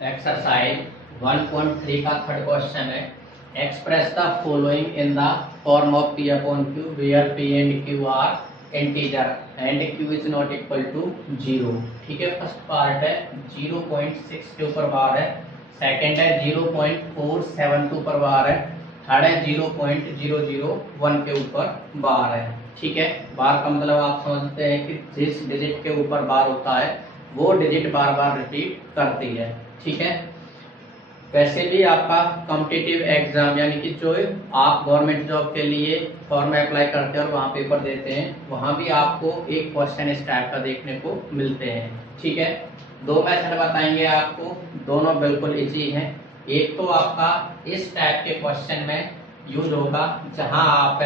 Exercise 1.3 का third question है। Express the following in the form of p upon q where p and q are integer and q is not equal to 0। ठीक है, first part है 0.6 के ऊपर बार है, second है 0.472 पर बार है, थर्ड है 0.001 के ऊपर बार है। ठीक है, बार का मतलब आप समझते हैं कि जिस डिजिट के ऊपर बार होता है वो डिजिट बार बार रिपीट करती है। ठीक है, वैसे भी आपका कॉम्पिटिटिव एग्जाम यानी कि जो आप गवर्नमेंट जॉब के लिए फॉर्म अप्लाई करते हैं और वहाँ पेपर देते हैं, वहाँ भी आपको एक क्वेश्चन इस टाइप का देखने को मिलते हैं। ठीक है, दो मेथड बताएंगे आपको, दोनों बिल्कुल इजी हैं। एक तो आपका इस टाइप के क्वेश्चन में यूज होगा जहां आप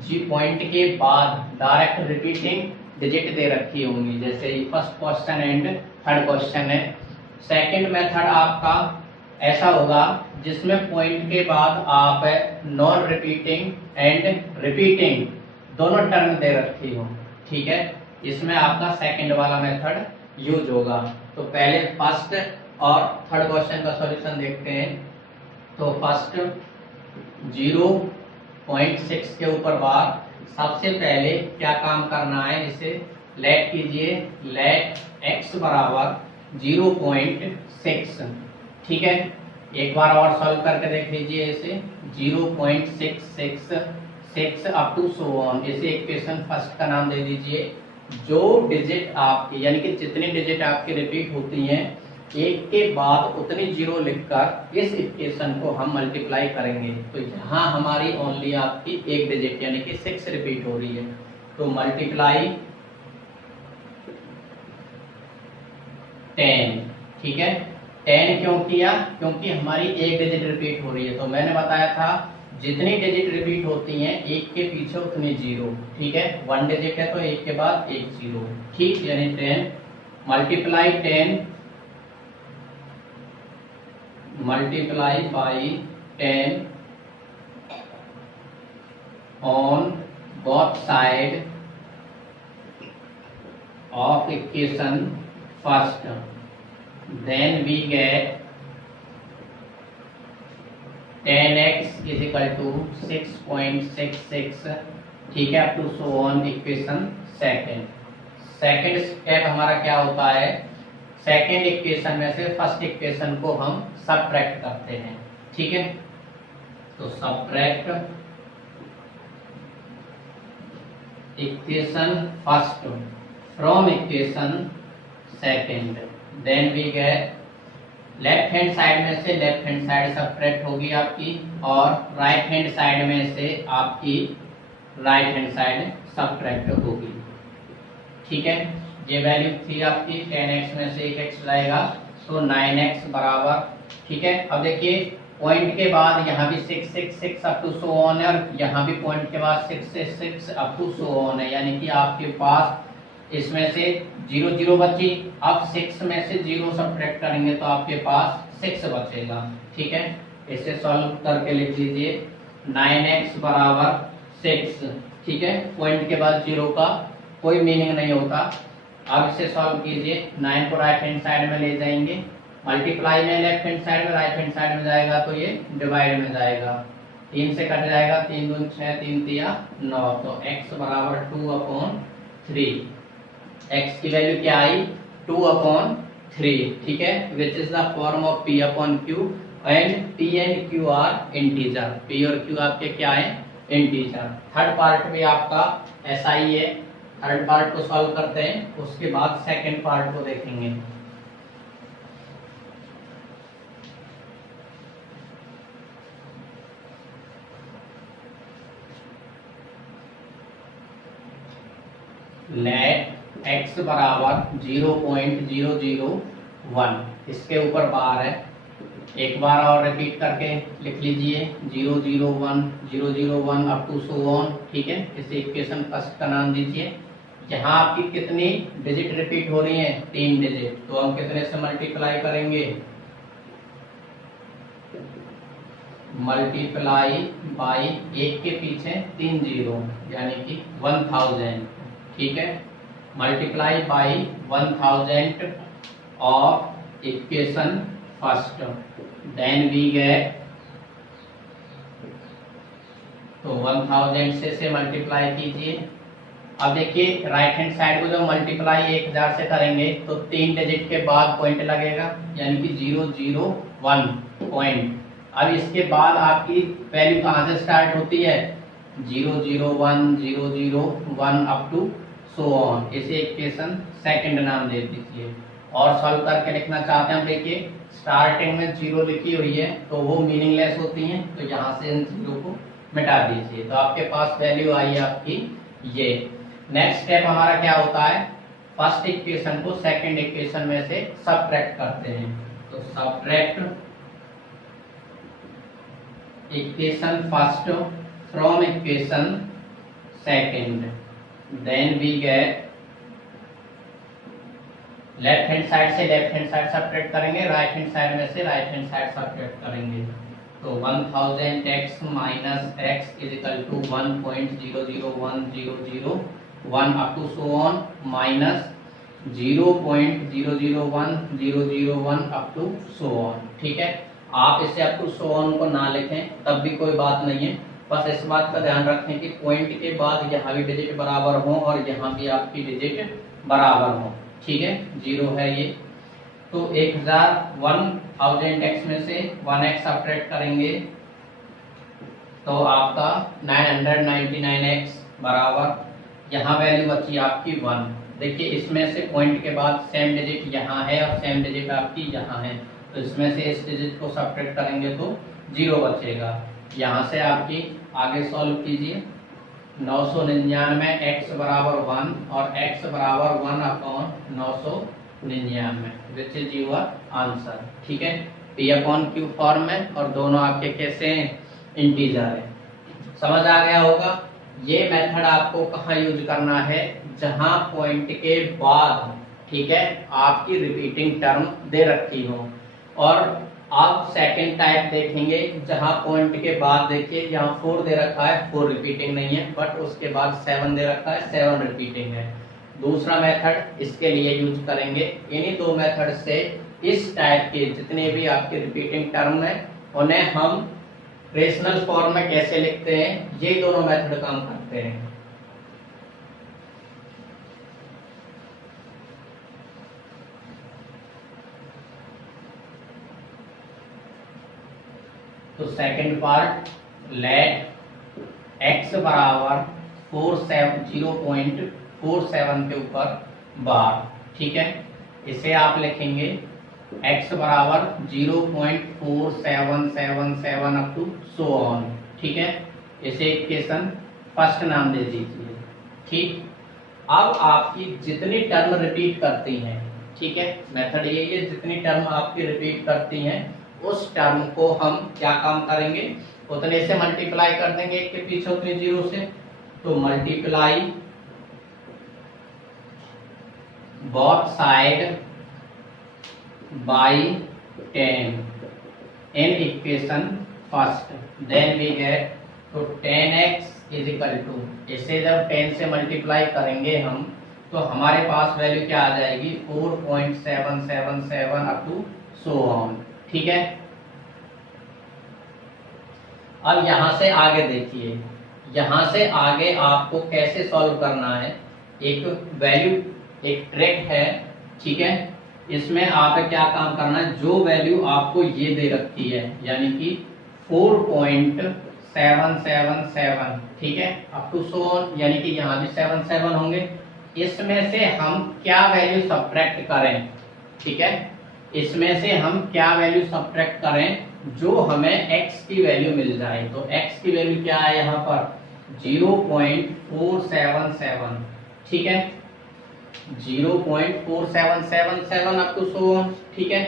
जी पॉइंट के बाद डायरेक्ट रिपीटिंग डिजिट दे रखी होंगी, जैसे first question and third question है। सेकंड मेथड आपका ऐसा होगा जिसमें पॉइंट के बाद आप नॉन रिपीटिंग एंड रिपीटिंग दोनों टर्म दे रखी हो। ठीक है, इसमें आपका सेकंड वाला मेथड यूज होगा। तो पहले फर्स्ट और थर्ड क्वेश्चन का सॉल्यूशन देखते हैं। तो फर्स्ट 0.6 के ऊपर बार, सबसे पहले क्या काम करना है, इसे लेट कीजिए, लेट x बराबर 0.6। ठीक है, एक बार और सॉल्व करके देख लीजिए इसे, 0.666 अप टू सो ऑन, इसे इक्वेशन फर्स्ट का नाम दे दीजिए। जो डिजिट आपकी यानी कि जितनी डिजिट आपकी रिपीट होती हैं एक के बाद उतनी जीरो लिखकर इस इक्वेशन को हम मल्टीप्लाई करेंगे। तो यहाँ हमारी ओनली आपकी एक डिजिट यानी कि 6 रिपीट हो रही है, तो मल्टीप्लाई 10। ठीक है, 10 क्यों किया, क्योंकि हमारी एक डिजिट रिपीट हो रही है। तो मैंने बताया था जितनी डिजिट रिपीट होती हैं एक के पीछे उतनी जीरो। ठीक है, 1 डिजिट है तो एक के बाद एक जीरो। ठीक, यानी 10 multiply 10 multiply by 10 on both side of equation first, then we get 10x is equal to 6.66। ठीक है, up to so on equation second. Second step हमारा क्या होता है, सेकंड इक्वेशन में से फर्स्ट इक्वेशन को हम सबट्रैक्ट करते हैं। ठीक है, तो subtract equation first from equation second, then we get left hand side में से लेफ्ट हैंड साइड सबट्रैक्ट होगी आपकी, और राइट हैंड साइड में से आपकी राइट हैंड साइड सबट्रैक्ट होगी। ठीक है, ये वैल्यू थी आपकी 10x में से एक x जाएगा तो 9x बराबर। ठीक है, अब देखिए पॉइंट के बाद यहाँ भी 666 अप टू सो ऑन है, और यहाँ भी पॉइंट के बाद 666 अप टू सो ऑन है, यानी कि आपके पास इसमें से 0 0 बची। अब 6 में से 0 सबट्रैक्ट करेंगे तो आपके पास 6 बचेगा। ठीक है, इसे सॉल्व करके लिख लीजिए 9x बराबर 6। ठीक है, पॉइंट के बाद 0 का कोई मीनिंग नहीं होता। अब इसे सॉल्व कीजिए, 9 को राइट हैंड साइड में ले जाएंगे, मल्टीप्लाई में लेफ्ट हैंड साइड में, राइट हैंड साइड में जाएगा तो ये डिवाइड में जाएगा, 3 से कट जाएगा, 3 दूनी 6, 3 तिया 9, तो x बराबर 2/3। x की वैल्यू क्या आई, 2/3। ठीक है, which is the form of p upon q and p and q are integer. p और q आपके क्या है, इंटीजर। थर्ड पार्ट भी आपका ऐसा ही है, थर्ड पार्ट को सॉल्व करते हैं, उसके बाद सेकंड पार्ट को देखेंगे। लेट x बराबर 0.001, इसके ऊपर बार है, एक बार और रिपीट करके लिख लीजिए 001 001 अप टू सो ऑन। ठीक है, इसे इक्वेशन फर्स्ट का नाम दीजिए। यहाँ आपकी कितनी डिजिट रिपीट हो रही है, 3 डिजिट, तो हम कितने से मल्टीप्लाई करेंगे, मल्टीप्लाई बाई एक के पीछे 3 जीरो यानी कि 1000। ठीक है, multiply by 1000 of equation first, then we get, तो 1000 से मल्टीप्लाई कीजिए। अब देखिए राइट हैंड साइड को जब मल्टीप्लाई 1000 से करेंगे तो 3 डिजिट के बाद पॉइंट लगेगा, यानी कि 001 पॉइंट। अब इसके बाद आपकी वैल्यू कहाँ से स्टार्ट होती है, 001 001 अप टू सो ऑन। इसे इक्वेशन सेकंड नाम दे दीजिए। और सॉल्व करके लिखना चाहते हैं, देखिए स्टार्टिंग में 0 लिखी हुई है तो वो मीनिंगलेस होती हैं, तो यहाँ से इन 0 को मिटा दीजिए, तो आपके पास वैल्यू आई है आपकी ये। नेक्स्ट स्टेप हमारा क्या होता है, फर्स्ट इक्वेशन को सेकंड इक्वेशन में से सबट्रैक्ट करते हैं। तो subtract equation first from equation second, then we get, left hand side से लेफ्ट हैंड साइड सबट्रैक्ट करेंगे, राइट हैंड साइड में से राइट हैंड साइड सबट्रैक्ट करेंगे। तो 1000x minus x is equal to 1.001001 up to so on minus 0.001001 up to so on. ठीक है, आप इसे अप टू सो ऑन को ना लिखें तब भी कोई बात नहीं है, बस इस बात का ध्यान रखें कि पॉइंट के बाद यहाँ भी डिजिट बराबर हो और यहाँ भी आपकी डिजिट बराबर हो। ठीक है, 0 है ये। तो 1000x में से 1x सबट्रैक्ट करेंगे तो आपका 999x बराबर, यहाँ वैल्यू बची आपकी 1। देखिए इसमें से पॉइंट के बाद सेम डिजिट यहाँ है और सेम डिजिट आपकी यहाँ है, तो इसमें से इस डिजिट को सबट्रैक्ट करेंगे तो 0 बचेगा। यहाँ से आपकी आगे सॉल्व कीजिए, 999 x बराबर 1 और x बराबर 1/999 विच इज योर आंसर। ठीक है, p/q फॉर्म में और दोनों आपके कैसे हैं, इंटीजर है। समझ आ गया होगा। ये मेथड आपको कहाँ यूज करना है, जहां पॉइंट के बाद, ठीक है, आपकी रिपीटिंग टर्म दे रखी हो। और आप सेकंड टाइप देखेंगे जहां पॉइंट के बाद देखिए यहाँ 4 दे रखा है, 4 रिपीटिंग नहीं है, बट उसके बाद 7 दे रखा है, 7 रिपीटिंग है। दूसरा मेथड इसके लिए यूज करेंगे। इन्हीं दो मेथड से इस टाइप के जितने भी आपके रिपीटिंग टर्म है उन्हें हम रेशनल फॉर्म में कैसे लिखते हैं, ये दोनों मेथड काम करते हैं। तो सेकंड पार्ट, लेट x बराबर 0.47 के ऊपर बार। ठीक है, इसे आप लिखेंगे x बराबर 0.4777 अप टू सो ऑन। ठीक है, इसे इक्वेशन फर्स्ट नाम दे दीजिए। ठीक, अब आपकी जितनी टर्म रिपीट करती हैं, ठीक है, मेथड यही है, जितनी टर्म आपकी रिपीट करती हैं उस टर्म को हम क्या काम करेंगे, उतने से मल्टीप्लाई कर देंगे, एक के पीछे उतने 0 से। तो multiply both side by 10 in equation first, then we get, तो 10x इज इक्वल टू, इसे जब 10 से मल्टीप्लाई करेंगे हम तो हमारे पास वैल्यू क्या आ जाएगी, 4.777 अप टू सो ऑन। ठीक है, अब यहां से आगे देखिए, यहां से आगे आपको कैसे सॉल्व करना है, एक वैल्यू, एक ट्रिक है। ठीक है, इसमें आप क्या काम करना है, जो वैल्यू आपको ये दे रखी है यानी कि 4.777, ठीक है, अप टू सो ऑन, यानी कि यहाँ भी 7 होंगे, इसमें से हम क्या वैल्यू सब्ट्रैक्ट करें। ठीक है, इसमें से हम क्या वैल्यू सब्ट्रैक्ट करें जो हमें x की वैल्यू मिल जाए। तो x की वैल्यू क्या है यहाँ पर, 0.4777। ठीक है, 0.4777 अप टू सो ऑन। ठीक है,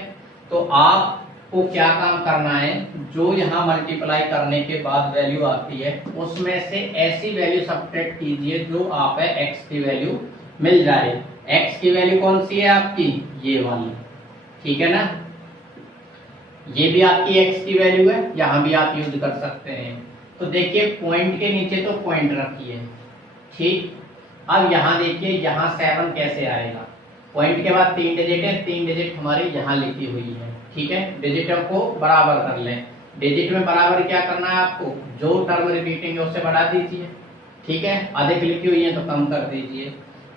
तो आपको क्या काम करना है, जो यहाँ मल्टीप्लाई करने के बाद वैल्यू आती है उसमें से ऐसी वैल्यू सब्ट्रैक्ट कीजिए जो आप x की वैल्यू मिल जाए। x की वैल्यू कौन सी है आपकी, ये वाली। ठीक है ना, ये भी आपकी x की वैल्यू है, यहां भी आप यूज कर सकते हैं। तो देखिए पॉइंट के नीचे तो पॉइंट रखिए। ठीक, अब यहां देखिए, यहां 7 कैसे आएगा, पॉइंट के बाद 3 डिजिट है, 3 डिजिट हमारी यहां लिखी हुई है, ठीक है, डिजिटों को बराबर कर लें। डिजिट में बराबर क्या करना है आपको, जो टर्म रिपीटिंग है उससे बढ़ा दीजिए, ठीक है, अधिक लिखी हुई है तो कम कर दीजिए।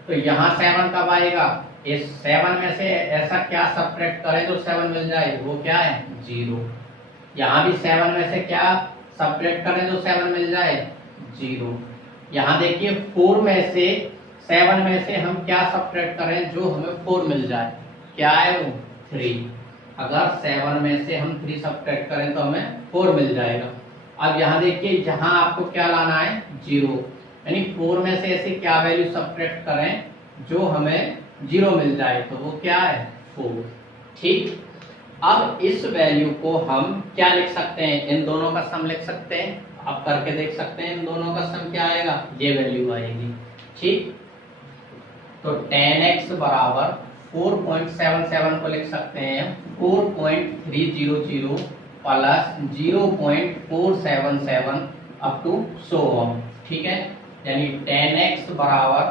तो यहाँ 7 कब आएगा, इस 7 में से ऐसा क्या सब्ट्रैक्ट करें जो 7 मिल जाए, वो क्या है 0। यहाँ भी 7 में से क्या सब्ट्रैक्ट करें जो 7 मिल जाए 0। यहाँ देखिए 4 में से 7 में से हम क्या सब्ट्रैक्ट करें जो हमें 4 मिल जाए, क्या है वो 3। अगर 7 में से हम 3 सब्ट्रैक्ट करें तो हमें 4 मिल जाएगा। अब यहाँ देखिए यहाँ आपको क्या लाना है 0, यानी 4 में से ऐसी क्या वैल्यू सब्ट्रैक्ट करें जो हमें 0 मिल जाए, तो वो क्या है 4। ठीक, अब इस वैल्यू को हम क्या लिख सकते हैं, इन दोनों का सम लिख सकते हैं। आप करके देख सकते हैं इन दोनों का सम क्या आएगा, ये वैल्यू आएगी। ठीक, तो 10x बराबर 4.77 को लिख सकते हैं 4.300 plus 0.477 up to so on. ठीक है, यानी 10x बराबर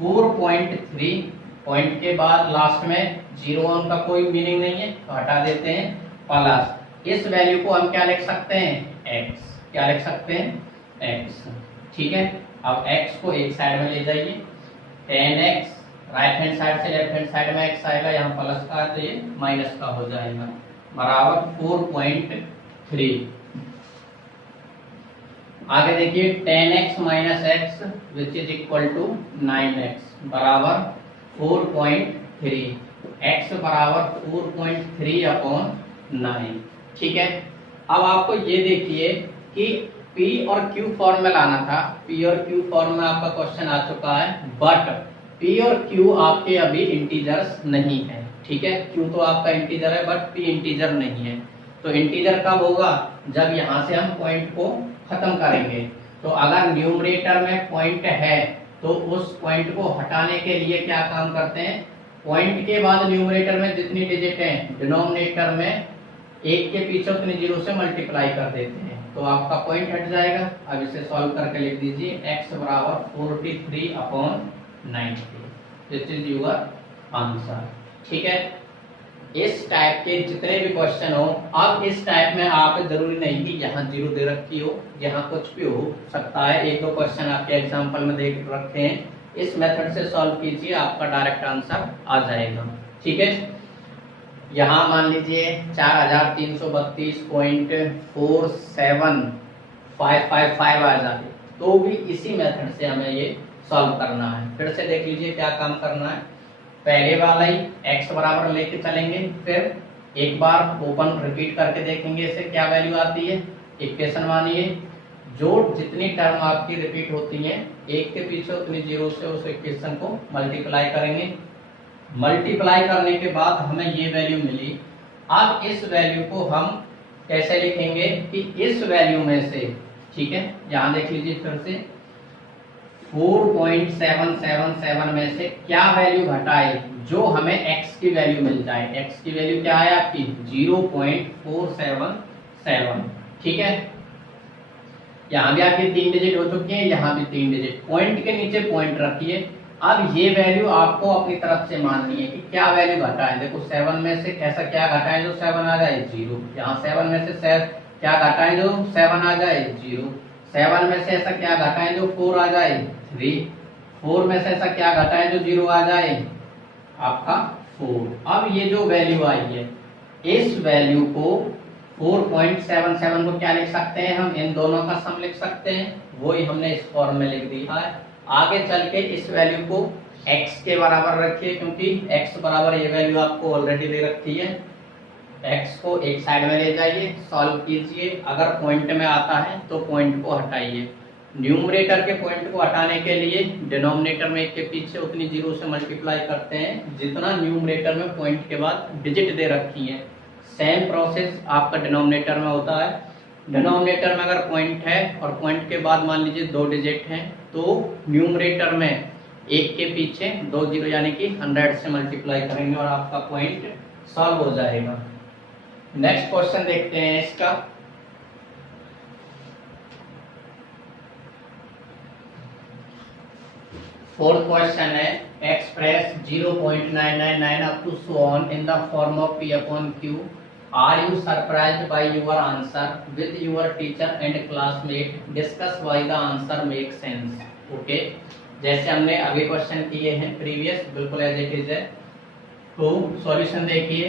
4.3, पॉइंट के बाद लास्ट में 0 ऑन का कोई मीनिंग नहीं है तो हटा देते हैं, प्लस इस वैल्यू को हम क्या लिख सकते हैं x, क्या लिख सकते हैं x। ठीक है, अब x को एक साइड में ले जाइए, 10x राइट हैंड साइड से लेफ्ट हैंड साइड में x आएगा, यहाँ प्लस का तो ये माइनस का हो जाएगा, बराबर 4.3। आगे देखिए 10x minus x which is equal to 9x बराबर 4.3, x बराबर 4.3 अपॉन 9। ठीक है, अब आपको ये देखिए कि P और Q फॉर्म में लाना था, P और Q फॉर्म में आपका क्वेश्चन आ चुका है, बट P और Q आपके अभी इंटीजर्स नहीं है। ठीक है, Q तो आपका इंटीजर है बट P इंटीजर नहीं है। तो इंटीजर कब होगा, जब यहाँ से हम पॉइंट को खत्म करेंगे। तो अगर न्यूमरेटर में पॉइंट है तो उस पॉइंट को हटाने के लिए क्या काम करते हैं, पॉइंट के बाद न्यूमरेटर में जितनी डिजिट हैं डिनोमिनेटर में एक के पीछे उतनी जीरो से मल्टीप्लाई कर देते हैं, तो आपका पॉइंट हट जाएगा। अब इसे सॉल्व करके लिख दीजिए x बराबर 43 upon 90, this is your answer. ठीक है, इस टाइप के जितने भी क्वेश्चन हो, अब इस टाइप में आप जरूरी नहीं कि यहाँ 0 दे रखी हो, यहाँ कुछ भी हो सकता है, एक दो क्वेश्चन आपके एग्जाम्पल में देख रखे हैं, इस मेथड से सॉल्व कीजिए, आपका डायरेक्ट आंसर आ जाएगा। ठीक है, यहाँ मान लीजिए 4332.47555 आ जाए तो भी इसी मेथड से हमें ये सॉल्व करना है। फिर से देख लीजिए क्या काम करना है, पहले वाला ही x बराबर लेके चलेंगे, फिर एक बार ओपन रिपीट करके देखेंगे इसे क्या वैल्यू आती है। इक्वेशन मानिए जो जितनी टर्म आपकी रिपीट होती हैं एक के पीछे उतनी जीरो से उस इक्वेशन को मल्टीप्लाई करेंगे। मल्टीप्लाई करने के बाद हमें ये वैल्यू मिली। अब इस वैल्यू को हम कैसे लिखेंगे कि इस वैल्यू में से, ठीक है, यहाँ देख लीजिए फिर से 4.777 में से क्या वैल्यू घटाए जो हमें x की वैल्यू मिल जाए। x की वैल्यू क्या है आपकी 0.477। ठीक है, यहाँ भी आपकी 3 डिजिट हो चुकी है, यहाँ भी 3 डिजिट, पॉइंट के नीचे पॉइंट रखिए। अब ये वैल्यू आपको अपनी तरफ से माननी है कि क्या वैल्यू घटाएं। देखो 7 में से ऐसा क्या घटाएं जो 7 आ जाए 0, यहाँ 7 में से क्या घटाएं जो 7 आ जाए 0, 7 में से ऐसा क्या घटाएं जो 4 आ जाए 3, 4 में से ऐसा क्या घटाएं जो 0 आ जाए आपका 4। अब ये जो वैल्यू आई है इस वैल्यू को 4.77 को क्या लिख सकते हैं हम, इन दोनों का सम लिख सकते हैं, वही हमने इस फॉर्म में लिख दिया है। आगे चल के इस वैल्यू को x के बराबर रखिए क्योंकि x बराबर ये वैल्यू आपको ऑलरेडी दे रखी है। x को एक साइड में ले जाइए, सॉल्व कीजिए, अगर पॉइंट में आता है तो पॉइंट को हटाइए। न्यूमरेटर के पॉइंट को हटाने के लिए डिनोमिनेटर में एक के पीछे उतनी जीरो से मल्टीप्लाई करते हैं जितना न्यूमरेटर में पॉइंट के बाद डिजिट दे रखी है। सेम प्रोसेस आपका डिनोमिनेटर में होता है। डिनोमिनेटर में अगर पॉइंट है और पॉइंट के बाद मान लीजिए 2 डिजिट हैं तो न्यूमरेटर में एक के पीछे 2 जीरो यानी कि 100 से मल्टीप्लाई करेंगे और आपका पॉइंट सॉल्व हो जाएगा। नेक्स्ट क्वेश्चन देखते हैं इसका। फोर्थ क्वेश्चन है express 0.999 up to so on in the form of p upon q are you surprised by your answer with your teacher and classmate, discuss why the answer make sense. Okay, जैसे हमने अभी question किए हैं previous, बिल्कुल as it is है। तो solution देखिए,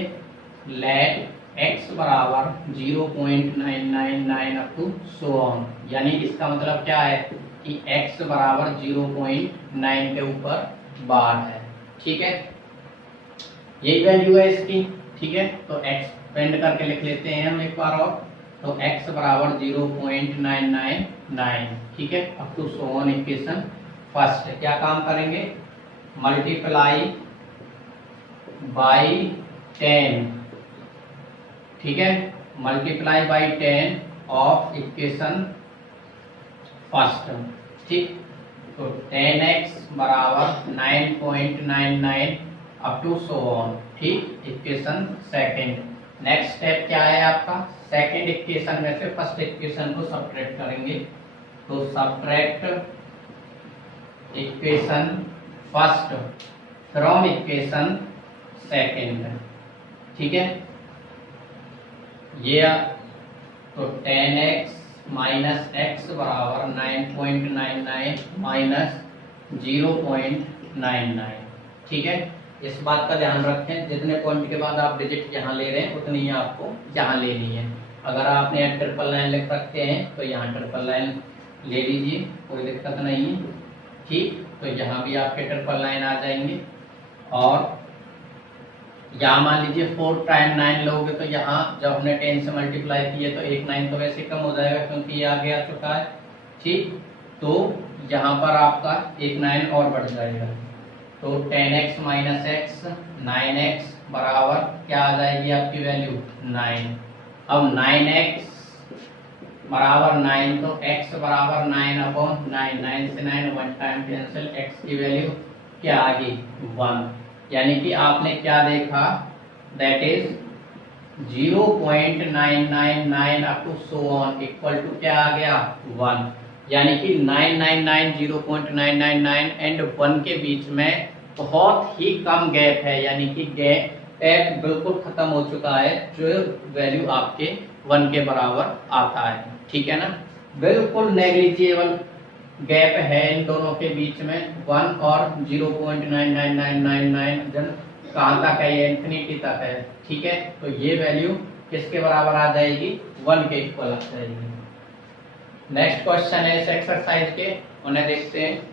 late x बराबर 0.999 अप टू सो ऑन, यानी इसका मतलब क्या है कि x बराबर 0.9 के ऊपर बार है। ठीक है, यही वैल्यू है इसकी। ठीक है, तो एक्सपेंड करके लिख लेते हैं हम एक बार और। तो x बराबर 0.999। ठीक है, up to so on equation first क्या काम करेंगे, मल्टीप्लाई बाई 10। ठीक है, multiply by 10 of equation first. ठीक, तो 10x बराबर 9.99 अप टू सो ऑन। ठीक, इक्वेशन सेकंड। नेक्स्ट स्टेप क्या है आपका, सेकंड इक्वेशन में से फर्स्ट इक्वेशन को सब्ट्रैक्ट करेंगे। तो subtract equation first from equation second. ठीक है, ये तो 10x माइनस x बराबर 9.99 माइनस 0.99। ठीक है, इस बात का ध्यान रखें, जितने पॉइंट के बाद आप डिजिट यहाँ ले रहे हैं उतनी ही आपको यहाँ लेनी है। अगर आपने 999 लिख रखे हैं तो यहाँ 999 ले लीजिए, कोई दिक्कत नहीं है। ठीक, तो यहाँ भी आपके 999 आ जाएंगे। और यहाँ मान लीजिए 4 टाइम 9 लोगे तो यहाँ जब हमने 10 से मल्टीप्लाई किए तो 1 9 तो वैसे कम हो जाएगा क्योंकि ये आगे आ चुका है। ठीक, तो यहाँ पर आपका 1 9 और बढ़ जाएगा। तो 10x माइनस एक्स 9x बराबर क्या आ जाएगी आपकी वैल्यू 9। अब 9x बराबर 9 तो x बराबर 9 अपॉन 9, 9 से 9 वन टाइम कैंसिल, x की वैल्यू क्या आ गई 1। यानी कि आपने क्या देखा, that is 0.999 up to so on equal to क्या आ गया 1। यानी कि 999 0.999 एंड 1 के बीच में बहुत ही कम गैप है, यानी कि गैप बिल्कुल खत्म हो चुका है, जो वैल्यू आपके 1 के बराबर आता है। ठीक है ना, बिल्कुल नेग्लिजिबल गैप है इन दोनों के बीच में, 1 और 0.99999 कहाँ तक है, ये इंफिनिटी तक है। ठीक है, तो ये वैल्यू किसके बराबर आ जाएगी 1 के इक्वल आ जाएगी। नेक्स्ट क्वेश्चन है इस एक्सरसाइज के, उन्हें देखते हैं।